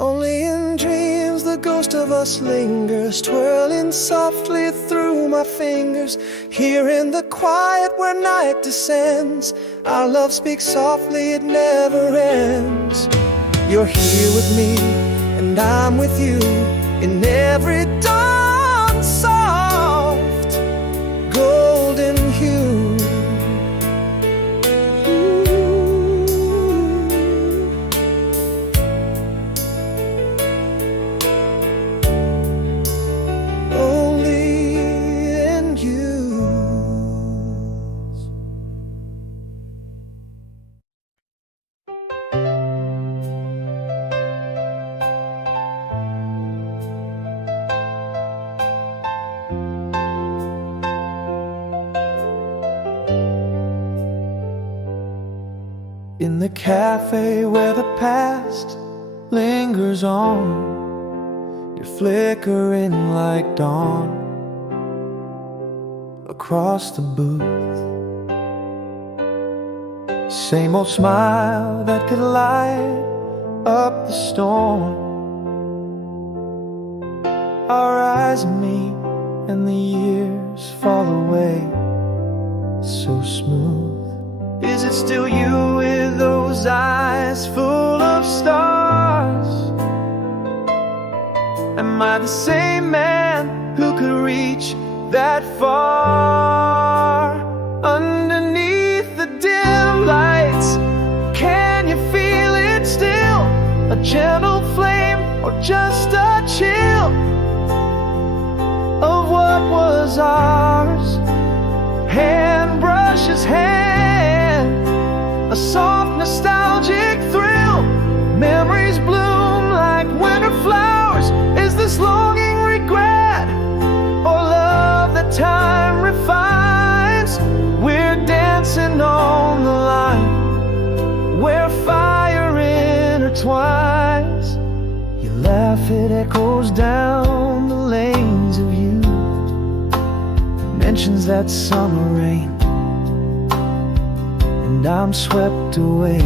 Only in dreams the ghost of us lingers, twirling softly through my fingers. Here in the quiet where night descends, our love speaks softly, it never ends. You're here with me, and I'm with you, in every dawn, soft, golden hue. Only in you. In the cafe where the past lingers on, you're flickering like dawn across the booth. Same old smile that could light up the storm. Our eyes meet and the years fall away, so smooth. Is it still you with those eyes full of stars? Am I the same man who could reach that far? Underneath the dim lights, can you feel it still? A gentle flame or just a chill of what was ours? Hand brushes hand, a soft nostalgic thrill. Memories bloom like winter flowers. Is this longing regret or love that time refines? We're dancing on the line where fire intertwines. You laugh, it echoes down the lanes of you. Mentions that summer rain, and I'm swept away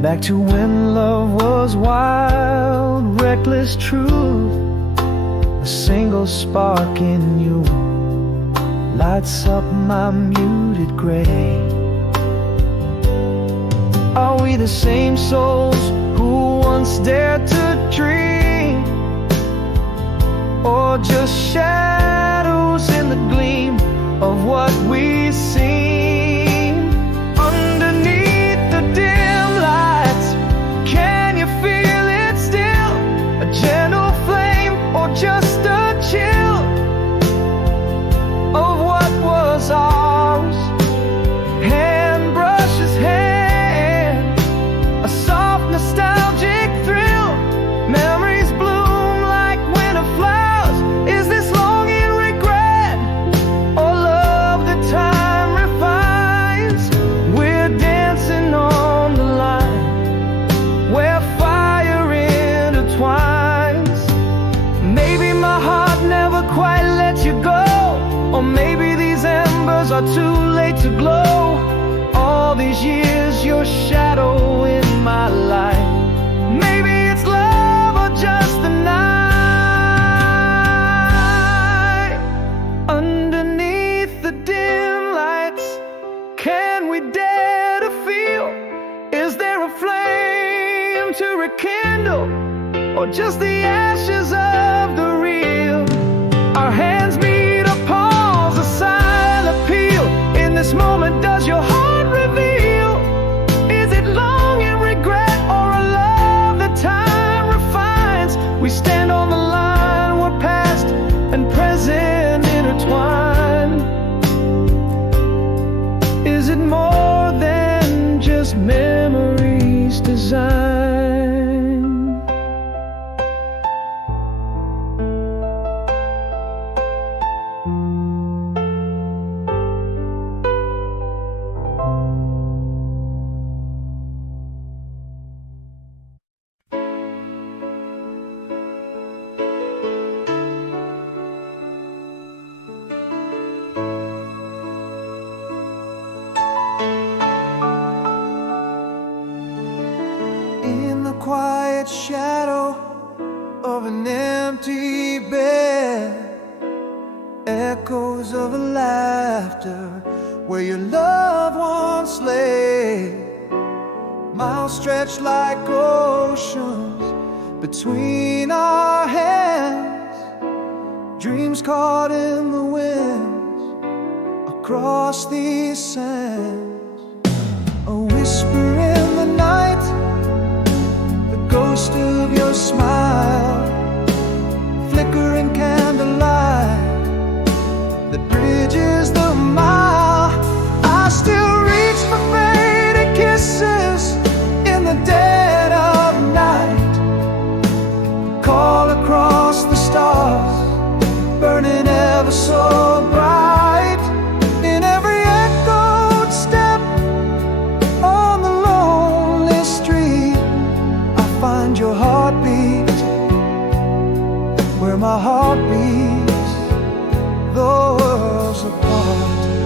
back to when love was wild, reckless truth. A single spark in you lights up my muted gray. Are we the same souls who once dared to dream, or just shadows in the gleam of what we seen? Underneath the dim lights, can you feel it still? A gentle flame or just a chill of what was ours? Hand brushes hand, a soft nostalgic thrill. Memories bloom like winter flowers. Is this longing regret or love that time refines? We're dancing on the line where fire intertwines. Maybe my heart never quite let you go, or maybe these embers are too late to glow. All these years, your shadow in my life. Maybe it's love or just the night. Underneath the dim lights, can we dare to feel? Is there a flame to rekindle, or just the ashes of the real? Our hands meet, a pause, a silent appeal. In this moment, does your heart reveal? Is it longing regret or a love that time refines? We stand on the line where past and present intertwine. Is it more than just memories design? In the quiet shadow of an empty bed, echoes of a laughter where your loved ones lay. Miles stretched like oceans between our hands, dreams caught in the winds across these sands. A whisper in the night, the ghost of your smile, flickering candlelight that bridges the mile. I still reach for faded kisses in the dead of night, call across the stars, burning ever so bright. In every echoed step on the lonely street, I find your heartbeat where my heart beats, the world's apart.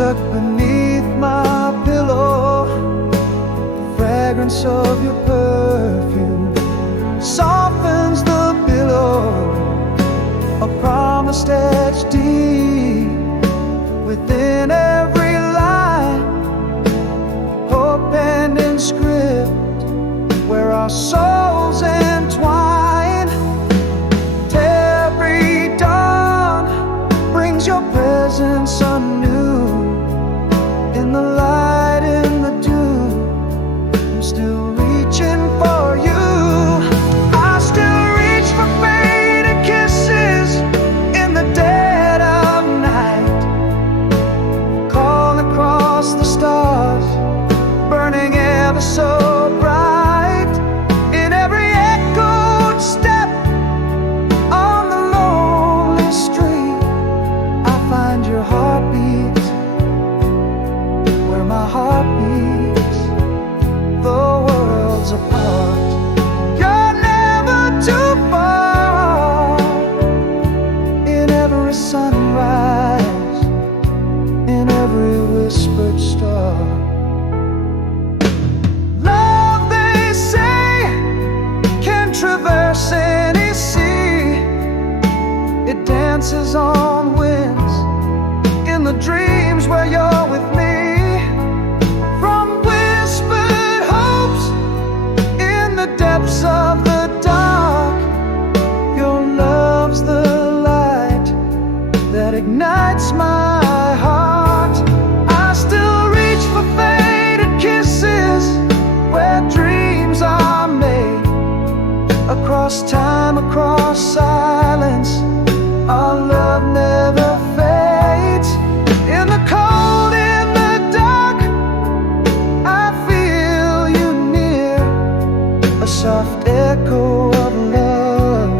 tucked beneath my pillow. The fragrance of your perfume softens the pillow. A promise etched deep within every line. Hope and inscript where our souls entwine. Every dawn brings your presence anew. In the light, in the dew, I'm still reaching for you. I still reach for faded kisses in the dead of night. Call across the stars, burning ever so bright. In every echoed step on the lonely street, I find your heartbeat where my heart beats. The world's apart, you're never too far. In every sunrise, in every whispered star. Love, they say, can traverse any sea. It dances on winds in the dreams where you're with me. From whispered hopes in the depths of the dark, your love's the light that ignites my heart. I still reach for faded kisses where dreams are made. Across time, across silence, our love never fades. In the cold, in the dark, I feel you near. A soft echo of love,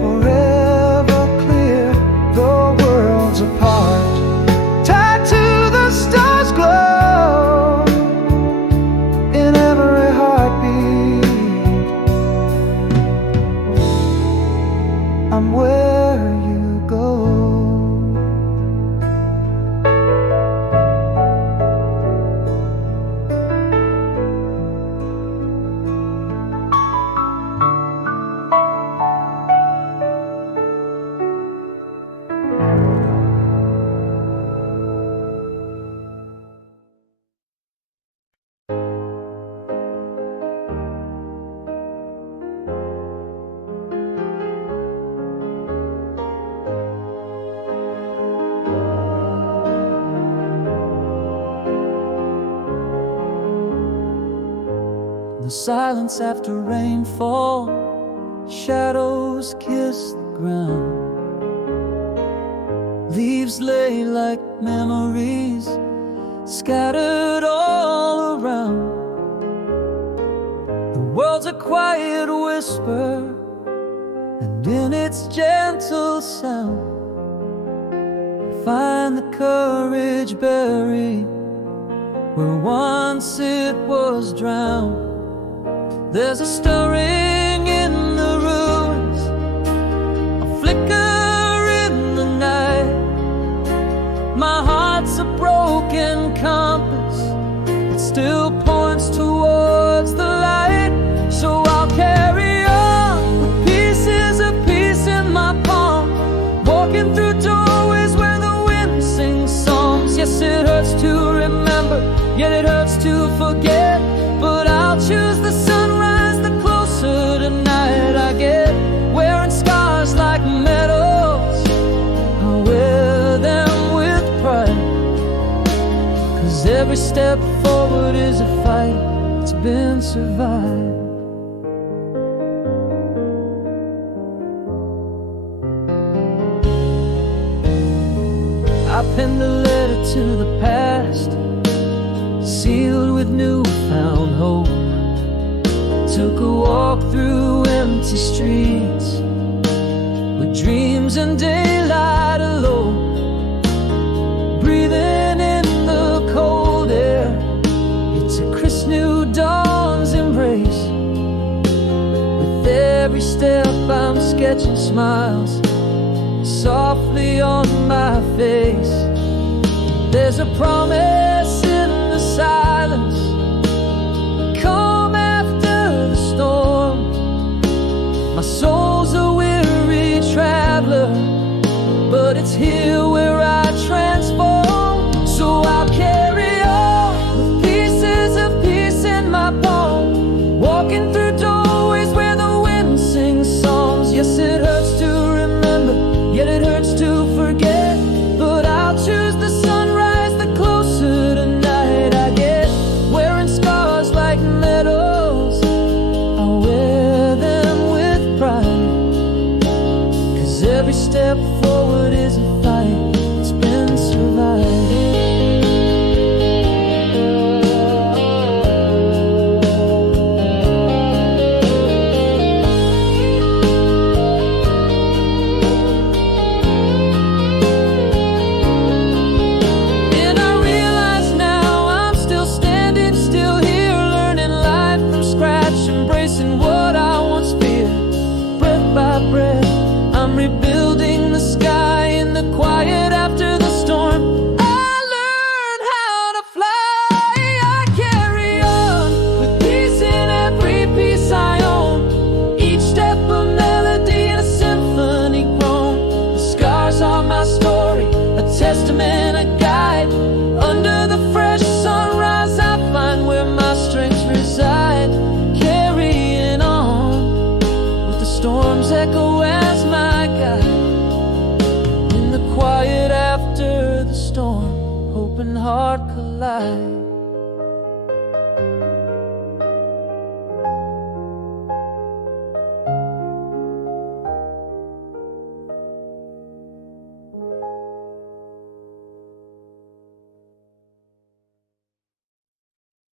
forever clear. The world's apart, tied to the stars' glow. In every heartbeat, I'm where you go. The silence after rainfall, shadows kiss the ground. Leaves lay like memories scattered all around. The world's a quiet whisper, and in its gentle sound, find the courage buried where once it was drowned. There's a stirring in the ruins, a flicker in the night. My heart's a broken compass, it still points towards the light. So I'll carry on with pieces of peace in my palm, walking through doorways where the wind sings songs. Yes, it hurts to remember, yet it hurts to forget. But I'll choose the sunrise, the closer tonight I get. Wearing scars like medals, I'll wear them with pride. 'Cause every step forward is a fight that's been survived. I penned a letter to the past, sealed with newfound hope. Took a walk through empty streets with dreams and daylight alone. Breathing in the cold air, it's a crisp new dawn's embrace. With every step I'm sketching smiles softly on my face. There's a promise in the silence, calm after the storm. My soul's a weary traveler, but it's here where I transform. So I'll carry on with pieces of peace in my palm, walking through doorways where the wind sings songs. Yes, it hurts to remember, yet it hurts to forget, but I'll choose the sunrise the closer to night I get. Wearing scars like medals, I'll wear them with pride, 'cause every step forward is a fight that's been survived. And I realize now I'm still standing, still here, learning life from scratch, embracing what I once feared. Breath by breath, I'm rebuilding the sky in the quiet after the storm. I learn how to fly. I carry on with peace in every piece I own. Each step a melody and a symphony grown. The scars are my story, a testament, a guide. Under the fresh sunrise I find where my strengths reside. Carrying on with the storm's echo as my guide. In the quiet after the storm, hope and heart collide.